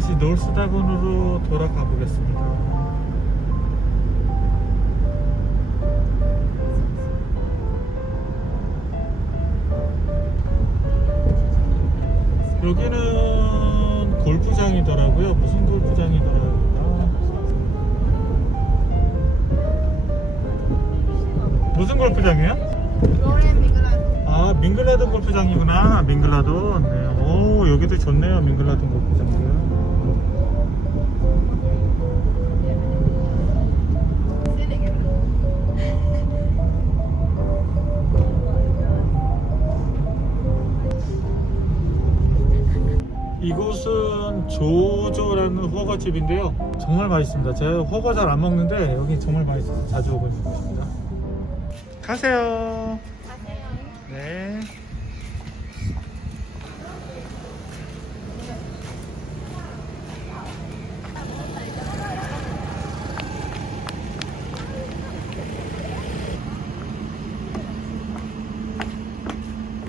다시 놀스다군으로 돌아가 보겠습니다. 여기는 골프장이더라고요. 무슨 골프장이더라고요. 무슨 골프장이에요? 아 밍글라든 골프장이구나 밍글라든 네. 오 여기도 좋네요 밍글라든 골프장 조조라는 허거집인데요 정말 맛있습니다 제가 허거 잘 안 먹는데 여기 정말 맛있어서 자주 오고 있는 곳입니다 가세요 네.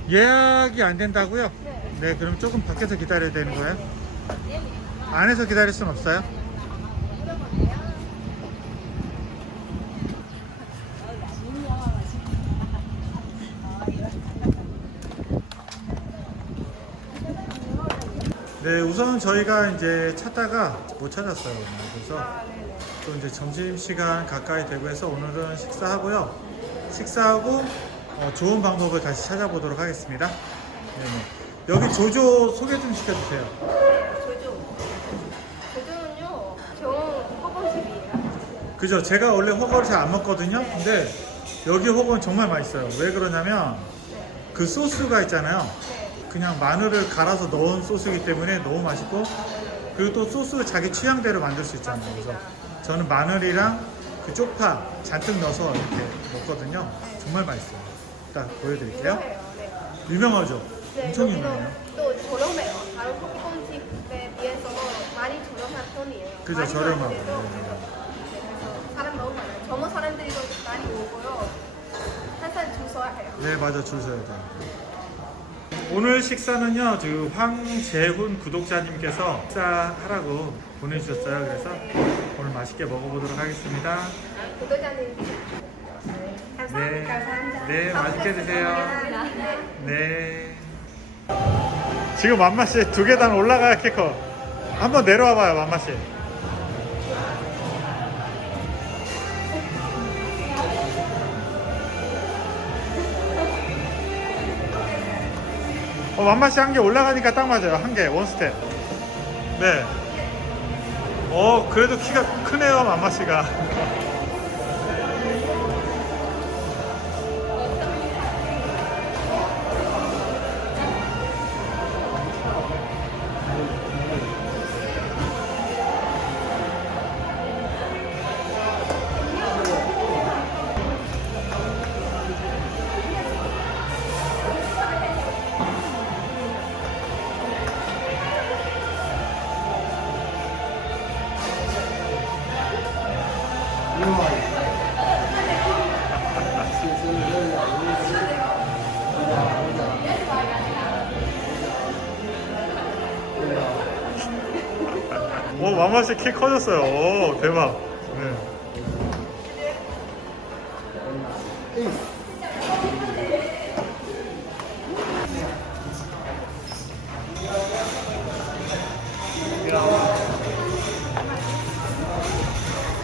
예약이 안 된다고요? 네, 그럼 조금 밖에서 기다려야 되는 거예요? 안에서 기다릴 순 없어요? 네, 우선 저희가 이제 찾다가 못 찾았어요. 오늘. 그래서 또 이제 점심 시간 가까이 되고 해서 오늘은 식사하고요. 식사하고 어, 좋은 방법을 다시 찾아보도록 하겠습니다. 네, 네. 여기 조조 소개 좀 시켜주세요. 조조 조조는요 좋은 허벅집이에요 그죠? 제가 원래 호거를 잘 안 먹거든요. 근데 여기 호거는 정말 맛있어요. 왜 그러냐면 그 소스가 있잖아요. 그냥 마늘을 갈아서 넣은 소스이기 때문에 너무 맛있고 그리고 또 소스 자기 취향대로 만들 수 있잖아요. 그래서 저는 마늘이랑 그 쪽파 잔뜩 넣어서 이렇게 먹거든요. 정말 맛있어요. 일단 보여드릴게요. 유명하죠? 네, 엄청 유명해요. 또 저렴해요 다른 허벅집에 비해서는 많이 저렴한 편이에요 그죠, 저렴하고. 젊은 사람들이 많이 오고요 항상 줄 서야 해요 네, 맞아. 줄 서야 돼요. 오늘 식사는요, 그 황재훈 구독자님께서 식사하라고 보내주셨어요. 그래서 오늘 맛있게 먹어보도록 하겠습니다. 구독자님 네, 감사합니다 네, 맛있게 드세요. 감사합니다. 네. 지금 맘마씨 두 계단 올라가야 캐커. 한번 내려와봐요, 맘마씨. 어, 맘마씨 한 개 올라가니까 딱 맞아요. 한 개, 원 스텝. 네. 어, 그래도 키가 크네요, 맘마씨가. 오, 맘마씨 키 커졌어요. 오, 대박. 네.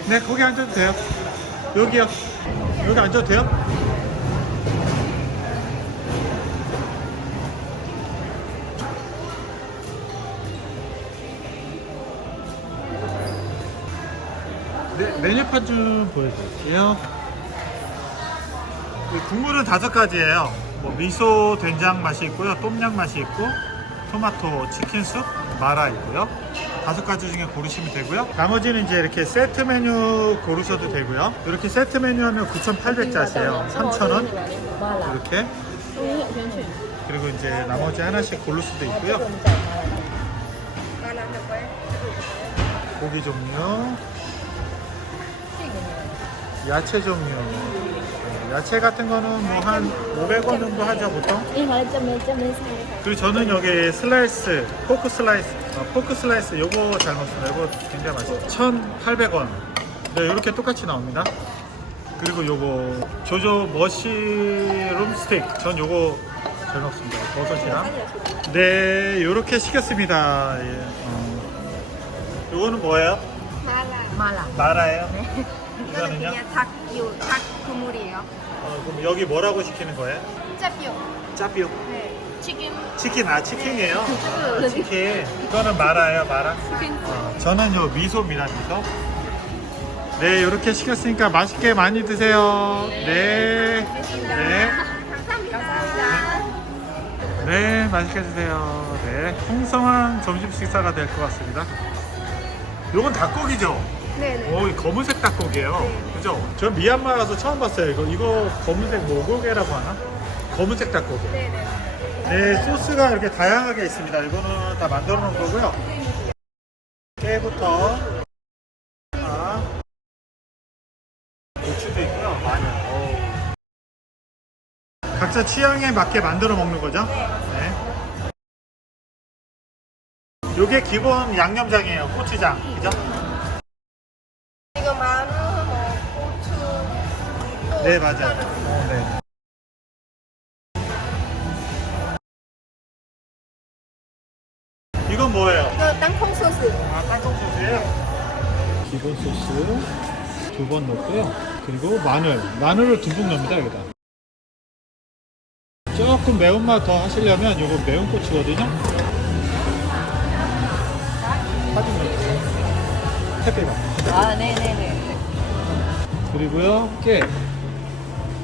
네, 거기 앉아도 돼요. 여기요. 여기 앉아도 돼요? 네, 메뉴판 좀 보여드릴게요. 이 국물은 다섯 가지예요. 뭐 미소 된장 맛이 있고요, 똠양 맛이 있고, 토마토 치킨 숲, 마라 있고요. 다섯 가지 중에 고르시면 되고요. 나머지는 이제 이렇게 세트 메뉴 고르셔도 되고요. 이렇게 세트 메뉴 하면 9,800짜리예요. 3,000원. 이렇게. 그리고 이제 나머지 하나씩 고를 수도 있고요. 고기 종류, 야채 종류. 네, 야채 같은 거는 뭐 한 500원 정도 하죠, 보통? 예, 맞죠, 맞죠, 맞아요. 그리고 저는 여기 슬라이스, 포크 슬라이스, 어, 포크 슬라이스 요거 잘 먹습니다. 이거 굉장히 맛있어요. 1,800원. 네, 이렇게 똑같이 나옵니다. 그리고 요거 조조 머시룸 스틱. 전 요거 잘 먹습니다. 버섯이랑. 네, 요렇게 시켰습니다. 예. 어. 요거는 뭐예요? 마라. 마라. 마라예요? 네. 이거는 이거는요? 그냥 닭, 요, 닭 국물이에요. 어, 그럼 여기 뭐라고 시키는 거예요? 짜뼈. 짜삐오. 네. 치킨. 치킨, 아, 치킨이에요? 아, 치킨. 이거는 마라예요, 마라? 치킨. 어, 저는 요 미소입니다, 미소. 네, 이렇게 시켰으니까 맛있게 많이 드세요. 네. 네. 감사합니다. 감사합니다. 네, 맛있게 드세요. 네. 풍성한 점심 식사가 될 것 같습니다. 요건 닭고기죠? 네네. 오, 이 검은색 닭고기예요. 네. 그죠? 저 미얀마 가서 처음 봤어요. 이거 이거 검은색 모고개라고 하나? 검은색 닭고기. 네네. 네, 소스가 이렇게 다양하게 있습니다. 이거는 다 만들어 놓은 거고요. 깨부터 아, 고추도 있고요. 마늘. 어우. 각자 취향에 맞게 만들어 먹는 거죠? 네. 요게 기본 양념장이에요. 고추장. 그죠? 이거 마늘, 뭐 고추. 또 네, 맞아요. 어, 네. 이건 뭐예요? 이거 땅콩 소스. 아, 땅콩 소스예요? 기본 소스 두 번 넣고요. 그리고 마늘. 마늘을 듬뿍 넣습니다, 여기다. 조금 매운맛 더 하시려면 이거 매운 고추거든요. 사진 넣 택배가. 아, 네네네. 그리고요, 깨.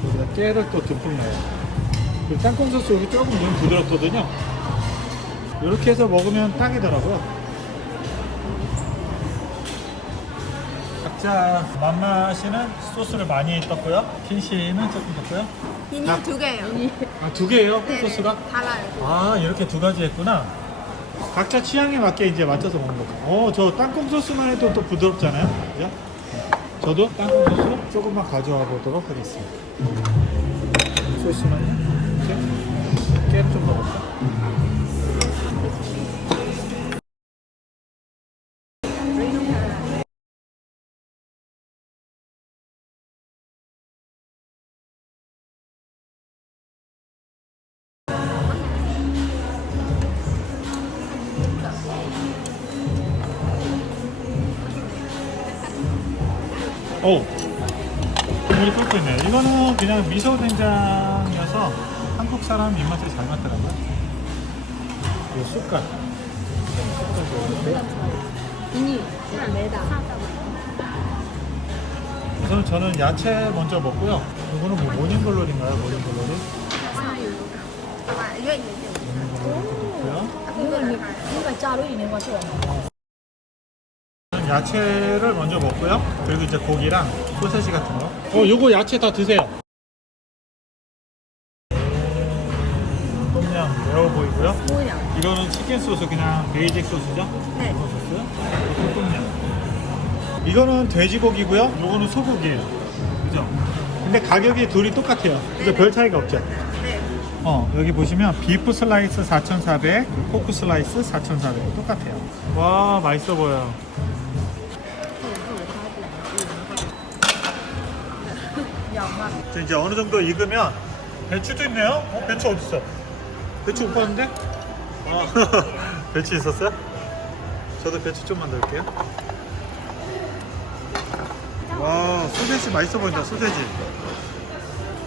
여기다 깨를 또 듬뿍 넣어요. 그리고 땅콩 소스 여기 조금 너무 부드럽거든요. 이렇게 해서 먹으면 딱이더라고요. 각자 맛마시는 소스를 많이 떴고요. 킨 씨는 조금 떴고요. 닭. 두 개요. 아, 두 개예요? 그 네네. 소스가? 달라요. 아, 이렇게 두 가지 했구나. 각자 취향에 맞게 이제 맞춰서 먹는 거죠. 어, 저 땅콩 소스만 해도 또 부드럽잖아요. 그죠? 저도 땅콩 소스 조금만 가져와 보도록 하겠습니다. 소스만요? 이렇게 깨를 좀 넣을까? 네요. 이거는 그냥 미소 된장이어서 한국 사람 입맛에 잘 맞더라고요. 이. 매다. 우선 저는 야채 먼저 먹고요. 이거는 뭐 모닝글로리인가요? 모닝글로리? 이거 있는 거죠? 야채를 먼저 먹고요. 그리고 이제 고기랑 소세지 같은 거. 어, 요거 야채 다 드세요. 똠양 매워 보이고요. 뭐야? 이거는 치킨 소스 그냥 베이직 소스죠? 네. 이거 소스. 이거 볶음면. 이거는 돼지고기고요. 요거는 소고기예요. 그죠? 근데 가격이 둘이 똑같아요. 그죠? 네네. 별 차이가 없죠? 네. 어, 여기 보시면 비프 슬라이스 4,400, 포크 슬라이스 4,400 똑같아요. 와, 맛있어 보여. 양 이제 어느 정도 익으면 배추도 있네요. 어, 배추 어디 있어? 배추 못 봤는데? 아, 배추 있었어요? 저도 배추 좀만 넣을게요. 와, 소세지 맛있어 보인다. 소세지.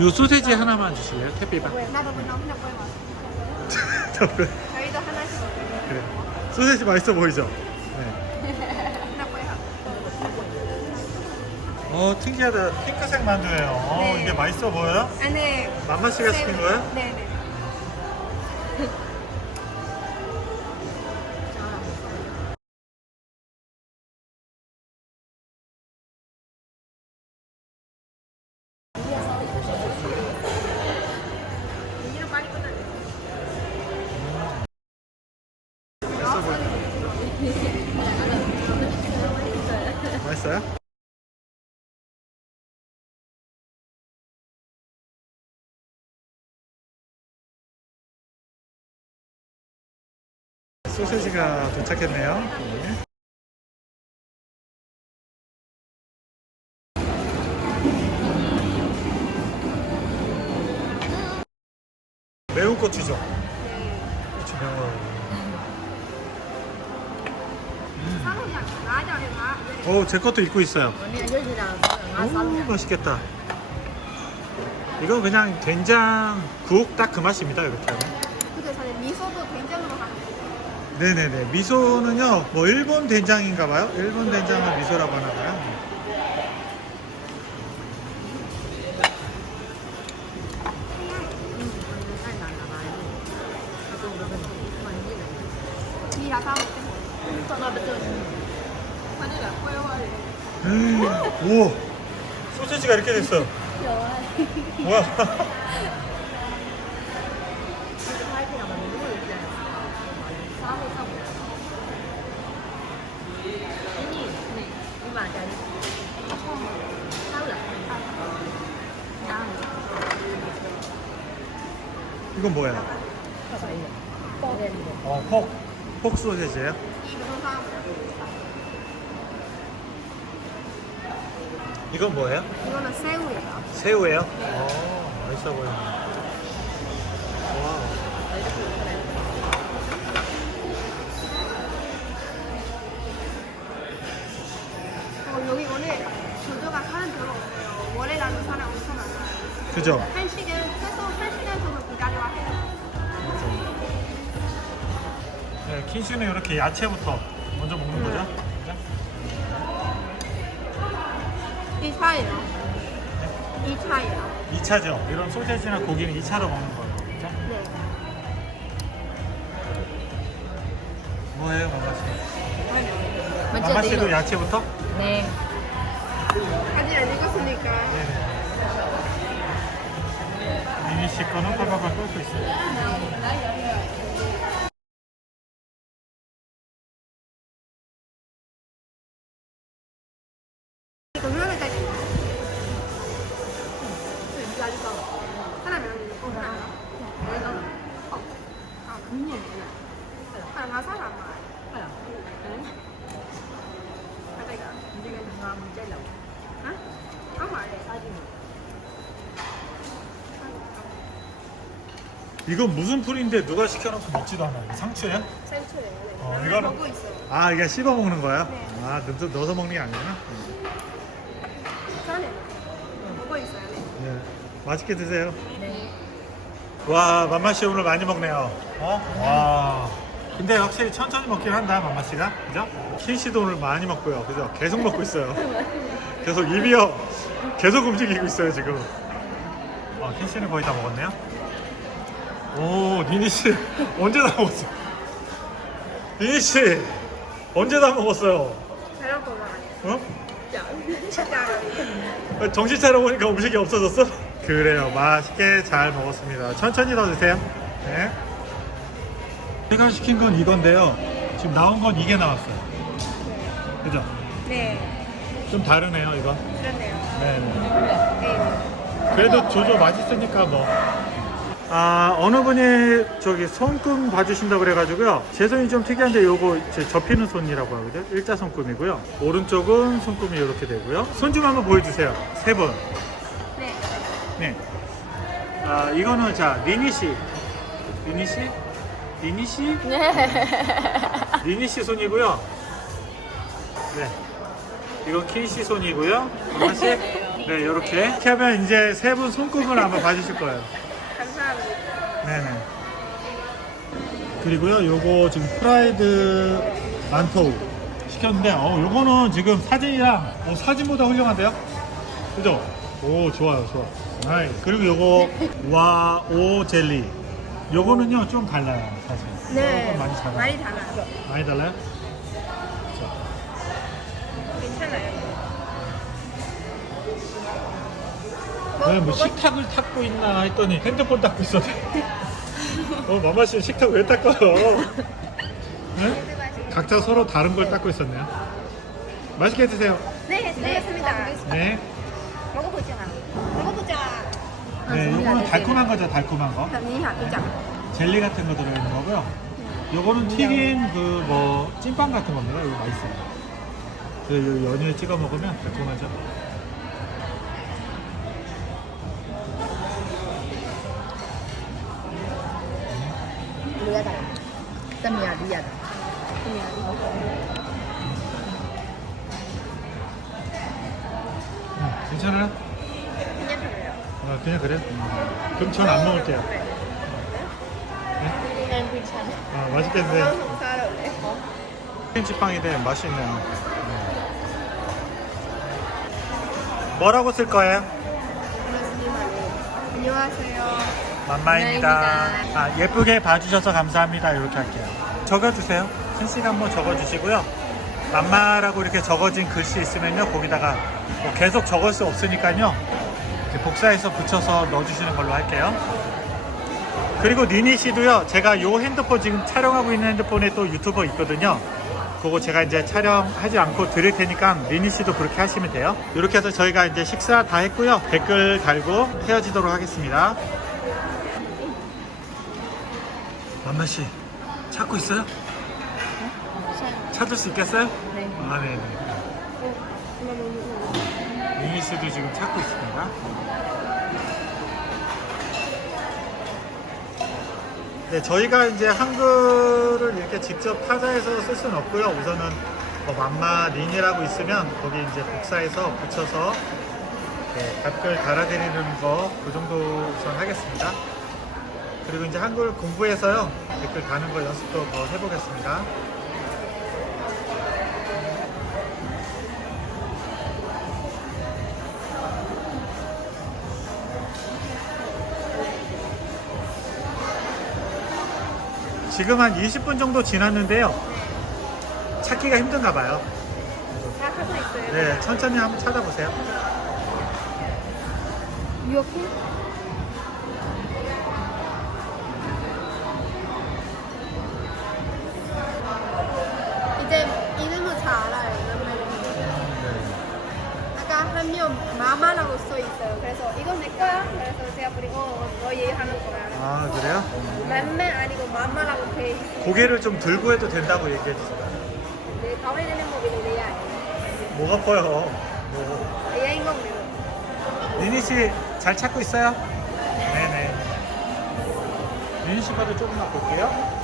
요 소세지 하나만 주실래요? 택배가. 나도 그냥 하나 꺼요. 그래. 저희도 하나씩 먹어요. 소세지 맛있어 보이죠? 네. 어, 특이하다. 핑크색 만두예요. 어, 네. 이게 맛있어 보여요? 안에 맘마 씨가 시킨 거예요? 네네. 맛있어 보여. 맛있어요? 소세지가 도착했네요. 네. 매운 고추죠. 오, 제 것도 입고 있어요. 오, 맛있겠다. 이건 그냥 된장 국 딱 그 맛입니다. 이렇게 하면. 근데 사실 미소도 된장으로 하는 거. 네네네. 미소는요, 뭐 일본 된장인가 봐요. 일본 된장을 미소라고 하나 봐요. 미라 사 먹자. 하늘아 꼬여와요. 음, 오, 소세지가 이렇게 됐어. 뭐야? 이건 뭐야? 어, 폭, 폭 소세지예요? 이? 이건 뭐예요? 이거는 새우예요. 새우예요? 어, 맛있어 보여. 와. 어, 여기 오늘 조조가 사람 별로 없어요. 월요일날은 사람 엄청 많아요. 그죠? 네, 킨슈는 이렇게 야채부터 먼저 먹는 거죠? 이 차예요. 이 차예요. 2차죠. 이런 소세지나 고기는 2차로 먹는 거예요. 그죠? 네. 뭐예요, 마마 씨? 먼저 마마 씨도 내려 야채부터? 네 아직 안 익었으니까. 네네. 미니 씨 거는 팔팔팔 끓고 있어요. 이건 무슨 풀인데 누가 시켜놓고 먹지도 않아요. 상추예요? 생초예요. 어, 네. 이거는- 먹고 있어요. 아, 이게 씹어 먹는 거야? 네. 아, 넣어서, 넣어서 먹는 게 아니구나. 저는 먹고 있어요. 네. 네. 맛있게 드세요. 네. 와, 맘마 씨 오늘 많이 먹네요. 어? 와. 근데 확실히 천천히 먹긴 한다, 맘마 씨가. 그죠? 킨 씨도 오늘 많이 먹고요. 그죠? 계속 먹고 있어요. 계속 입이요. 계속 움직이고 있어요, 지금. 어, 킨 씨는 거의 다 먹었네요. 오, 니니 씨 언제 다 먹었어? 니니 씨 언제 다 먹었어요? 잘할 거 많아요. 어? 진짜. 정신 차려보니까 음식이 없어졌어? 그래요. 맛있게 잘 먹었습니다. 천천히 더 드세요. 네. 제가 시킨 건 이건데요. 지금 나온 건 이게 나왔어요. 그죠? 네. 좀 다르네요, 이거. 그렇네요. 네. 네. 그래도 조조 맛있으니까 뭐. 아, 어느 분이 저기 손금 봐주신다고 그래가지고요. 제 손이 좀 특이한데 요거 제 접히는 손이라고 하거든요. 일자 손금이고요. 오른쪽은 손금이 이렇게 되고요. 손 좀 한번 보여주세요. 세 분. 네. 네. 아, 이거는 자, 니니 씨. 니니 씨? 니니 씨? 니니 씨 손이고요. 네. 이건 킨씨 손이고요. 씨? 네, 이렇게. 이렇게 하면 이제 세 분 손금을 한번 봐주실 거예요. 네네. 그리고요, 요거 지금 프라이드 만토우 시켰는데, 어, 요거는 지금 사진이랑, 어, 사진보다 훌륭한데요? 그죠? 오, 좋아요, 좋아. 아이, 그리고 요거, 와오 젤리. 요거는요, 좀 달라요, 사실. 네. 많이 달라요. 많이 달라요. 많이 달라요? 왜 뭐 식탁을 닦고 있나 했더니 핸드폰 닦고 있었네. 어, 마마씨 식탁 왜 닦아요? 네? 각자 서로 다른 걸 닦고 있었네요. 맛있게 드세요. 네, 알겠습니다. 네. 먹어보자. 먹어보자. 네, 이거는 달콤한 거죠, 달콤한 거. 你好，你讲。 젤리 같은 거 들어있는 거고요. 요거는 튀긴 그 뭐 찐빵 같은 겁니다. 이거 맛있어요. 그 연유에 찍어 먹으면 달콤하죠. 음, 괜찮아요? 그냥 그래요. 아, 그냥 그래? 그럼 전 안 먹을 게요. 난 괜찮아. 아, 맛있겠는데. 항상 살아요. 찐빵인데 맛있네요. 뭐라고 쓸 거예요? 안녕하세요. 만마입니다. 만마입니다. 아, 예쁘게 봐주셔서 감사합니다. 이렇게 할게요. 적어주세요. 신씨가 한번 적어주시고요. 만마라고 이렇게 적어진 글씨 있으면요. 거기다가 뭐 계속 적을 수 없으니까요. 복사해서 붙여서 넣어주시는 걸로 할게요. 그리고 니니 씨도요. 제가 요 핸드폰 지금 촬영하고 있는 핸드폰에 또 유튜버 있거든요. 그거 제가 이제 촬영하지 않고 드릴 테니까 니니 씨도 그렇게 하시면 돼요. 이렇게 해서 저희가 이제 식사 다 했고요. 댓글 달고 헤어지도록 하겠습니다. 만마 씨 찾고 있어요? 찾을 수 있겠어요? 네. 아, 네. 네. 미미 씨도 지금 찾고 있습니다. 네, 저희가 이제 한글을 이렇게 직접 타자해서 쓸 수는 없고요. 우선은 뭐 맘마 린이라고 있으면 거기 이제 복사해서 붙여서 네, 댓글 달아드리는 거 그 정도 우선 하겠습니다. 그리고 이제 한글 공부해서요 댓글 다는 거 연습도 더 해보겠습니다. 지금 한 20분 정도 지났는데요. 찾기가 힘든가 봐요. 다 하고 있어요. 네, 천천히 한번 찾아보세요. 이렇게? 이제 이름은 잘 알아요. 이름은. 아까 한 명 마마라고 써 있어요. 그래서 이건 내 거야. 그래서 제가 그리고 너 얘기하는 거야. 아, 그래요? 맘매 마마라고 돼. 고개를 좀 들고 해도 된다고 얘기해 주세요. 내 가만히는 목이 내야 해. 목 아파요. 뭐. 얘 인공 내로. 니니 씨 잘 찾고 있어요? 네네. 니니 씨 봐도 조금만 볼게요.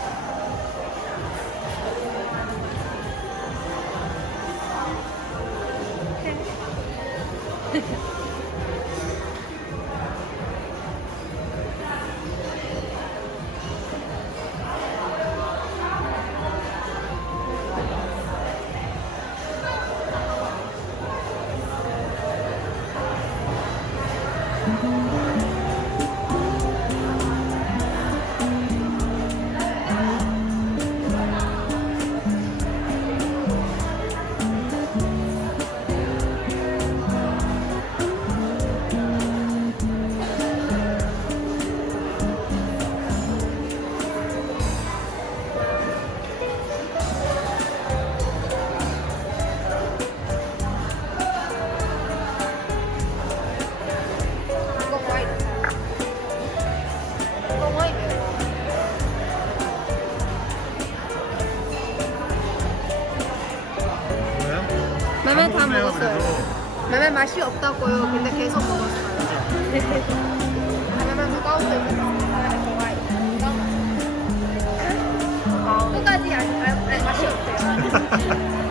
안다 먹었어요. 맘에 맛이 없다고요. 근데 계속 먹었어요. 맘에 무거운 거 끝까지 안 맛이 없대요.